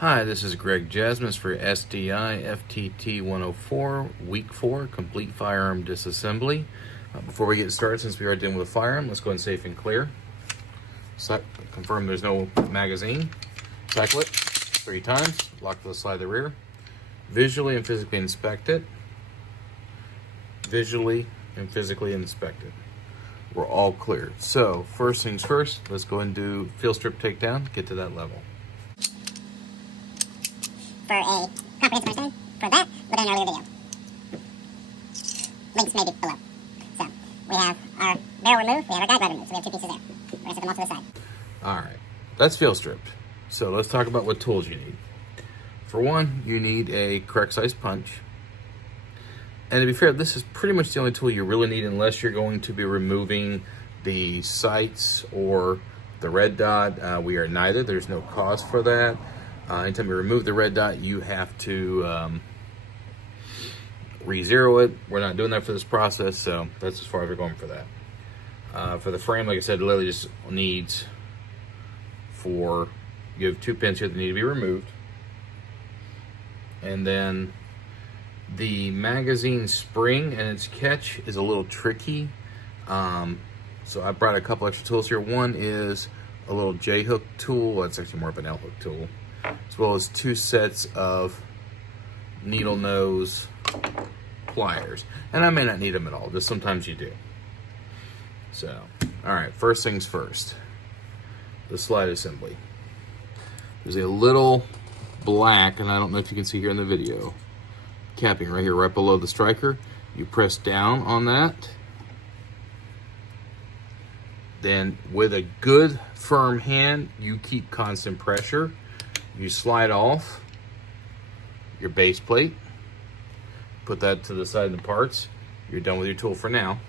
Hi, this is Greg Jasmus for SDI FTT 104, Week 4, Complete Firearm Disassembly. Before we get started, since we are dealing with a firearm, let's go ahead and safe and clear. Confirm there's no magazine. Cycle it 3 times, lock the slide of the rear. Visually and physically inspect it. Visually and physically inspect it. We're all cleared. So, first things first, let's go and do field strip takedown, get to that level. For a comprehensive understanding for that, look at an earlier video. Links may be below. So, we have our barrel removed, we have our guide rod removed, so we have 2 pieces there. We're going to set them all to the side. Alright, that's field stripped. So let's talk about what tools you need. For one, you need a correct size punch. And to be fair, this is pretty much the only tool you really need unless you're going to be removing the sights or the red dot. We are neither, there's no cost for that. Anytime you remove the red dot, you have to re-zero it. We're not doing that for this process, so that's as far as we're going for that. For the frame, like I said, it literally just needs you have 2 pins here that need to be removed. And then the magazine spring and its catch is a little tricky. So I brought a couple extra tools here. One is a little J-hook tool. Well, it's actually more of an L-hook tool. As well as 2 sets of needle nose pliers. And I may not need them at all, just sometimes you do. So, alright, first things first. The slide assembly. There's a little black, and I don't know if you can see here in the video, capping right here, right below the striker. You press down on that. Then with a good firm hand, you keep constant pressure. You slide off your base plate, put that to the side of the parts. You're done with your tool for now.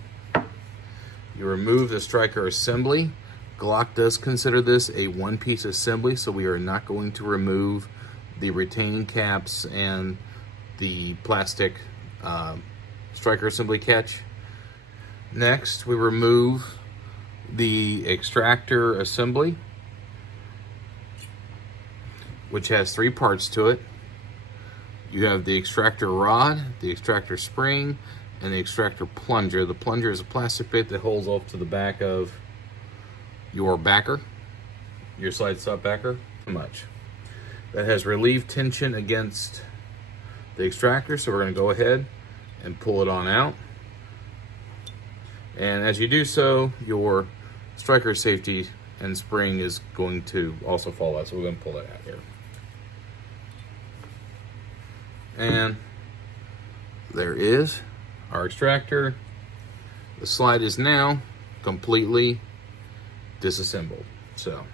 You remove the striker assembly. Glock does consider this a one-piece assembly, so we are not going to remove the retaining caps and the plastic striker assembly catch. Next, we remove the extractor assembly, which has 3 parts to it. You have the extractor rod, the extractor spring, and the extractor plunger. The plunger is a plastic bit that holds off to the back of your backer, your slide stop backer. Much. That has relieved tension against the extractor, so we're going to go ahead and pull it on out. And as you do so, your striker safety and spring is going to also fall out, so we're going to pull that out here. And there is our extractor. The slide is now completely disassembled. So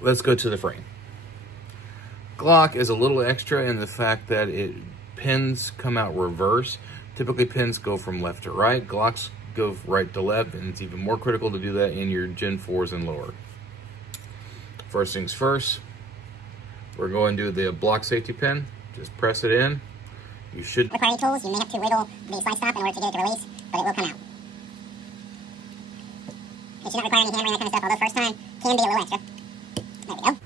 let's go to the frame. Glock is a little extra in the fact that pins come out reverse. Typically pins go from left to right. Glocks go right to left, and it's even more critical to do that in your Gen 4s and lower. First things first, we're going to do the block safety pin. Just press it in. You should require any tools. You may have to wiggle the slide stop in order to get it to release, but it will come out. It should not require any hammering, that kind of stuff, although first time can be a little extra. There we go.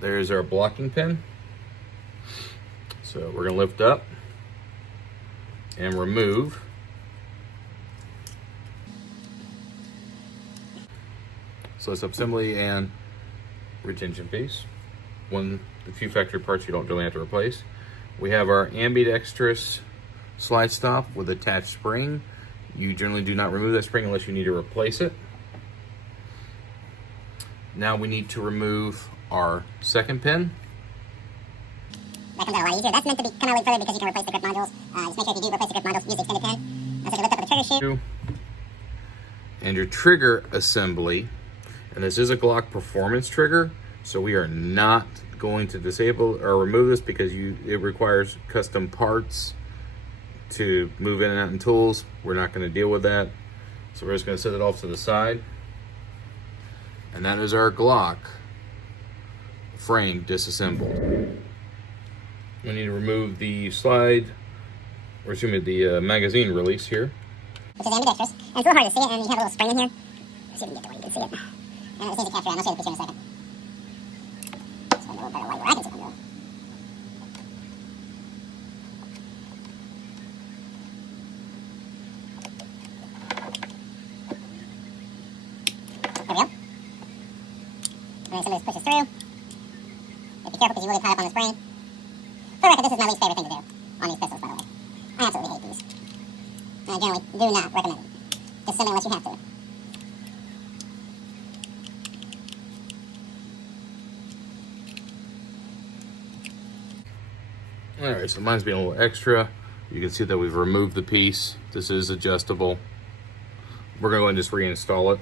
There's our blocking pin. So we're going to lift up and remove. So it's assembly and retention piece. The few factory parts you don't really have to replace. We have our ambidextrous slide stop with attached spring. You generally do not remove that spring unless you need to replace it. Now we need to remove our second pin. That comes out a lot easier. That's meant to be come out a little further because you can replace the grip modules. Just make sure if you do replace the grip modules, use the extended pin. That's what you lift up with the trigger shoe. And your trigger assembly. And this is a Glock performance trigger, so we are not going to disable or remove this because it requires custom parts to move in and out in tools. We're not going to deal with that. So we're just going to set it off to the side. And that is our Glock frame disassembled. We need to remove the slide, the magazine release here. Which is ambidextrous. And it's a little hard to see it, and you have a little spring in here. See if we can get to where you can see it. And it seems to capture it. I'll show you the picture in a second. Just find a little better light where I can see what I'm doing. There we go. And then somebody just pushes through. But be careful because you will get caught up on the spring. For the record, this is my least favorite thing to do on these pistols, by the way. I absolutely hate these. And I generally do not recommend it. Just send it unless you have to. Alright, so mine's being a little extra. You can see that we've removed the piece. This is adjustable. We're going to go and just reinstall it.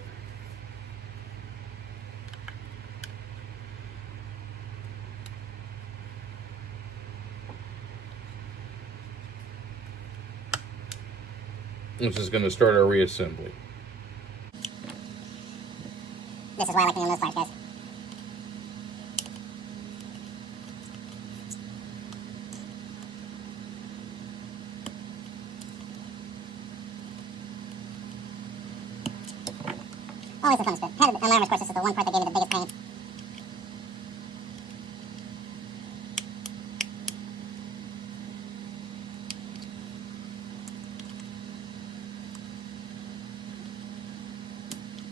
Which is going to start our reassembly. This is why I like to use those pliers, guys. Always the funnest bit. Had an alarm, of course, this is the one part that gave me the biggest pain.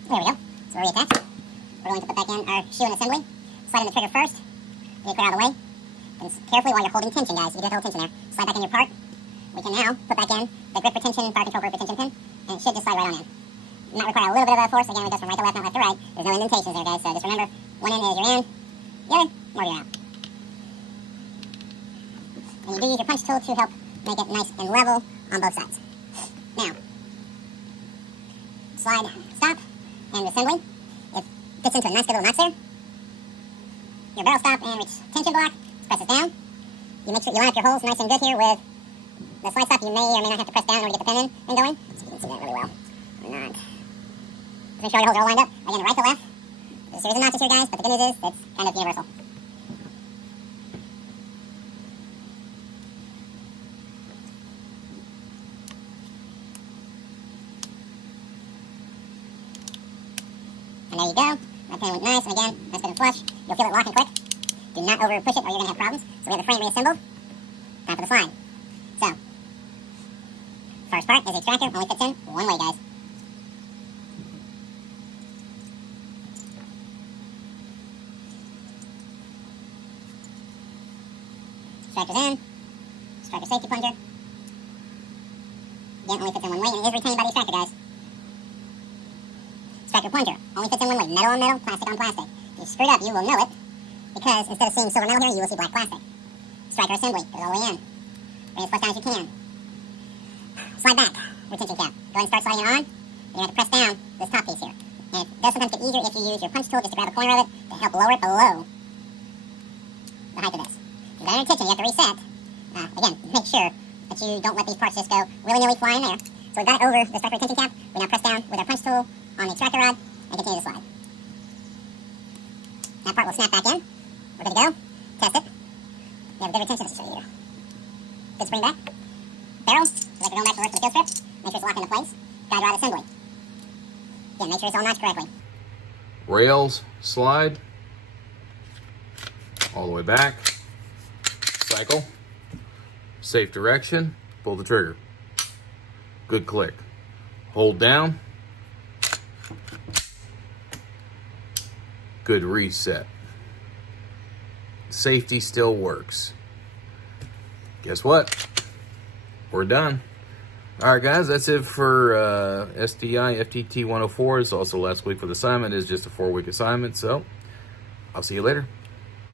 There we go. So we're reattached. We're going to put back in our shoe and assembly. Slide in the trigger first. Get it clear out of the way. And carefully while you're holding tension, guys. You do have to hold tension there. Slide back in your part. We can now put back in the grip retention, power control grip retention pin. And it should just slide right on in. It might require a little bit of force. Again, it goes from right to left, not left to right. There's no indentations there, guys. So just remember, one end is your in, the other, more your out. And you do use your punch tool to help make it nice and level on both sides. Now, slide, stop, and assembly. It fits into a nice good little notch there. Your barrel stop and retention block. Press it down. You make sure you line up your holes nice and good here with the slide stop. You may or may not have to press down in order to get the pin in and going. So you can see that really well. Or not. Make sure all your holes are all lined up. Again, right to left. There's a series of notches here, guys, but the good news is it's kind of universal. And there you go. My pin went nice, and again, nice good and flush. You'll feel it lock and click. Do not over push it or you're going to have problems. So we have the frame reassembled. Time for the slide. So, first part is the extractor. Only fits in one way, guys. Extractor's in. Extractor safety plunger. Again, only fits in one way, and it is retained by the extractor, guys. Extractor plunger only fits in one way. Metal on metal, plastic on plastic. If you screw it up, you will know it, because instead of seeing silver metal here, you will see black plastic. Striker assembly, goes all the way in. Bring as far down as you can. Slide back, retention cap. Go ahead and start sliding it on. You're going to have to press down this top piece here. And it does sometimes get easier if you use your punch tool just to grab a corner of it to help lower it below the height of this. If you've got an tension, you have to reset. Again, make sure that you don't let these parts just go willy-nilly fly in there. So we've got it over the striker retention cap. We now press down with our punch tool on the extractor rod and continue to slide. That part will snap back in. We're good to go. Test it. We have a good retention. Let's show you here. Good spring back. Barrel. Like we're going back to work for the kill strip. Make sure it's locked into place. Guide rod assembly. Again, make sure it's all notched correctly. Rails, slide. All the way back. Cycle. Safe direction. Pull the trigger. Good click. Hold down. Good reset. Safety still works. Guess what? We're done. Alright guys, that's it for SDI FTT 104. It's also last week for the assignment. It's just a 4-week assignment, so I'll see you later.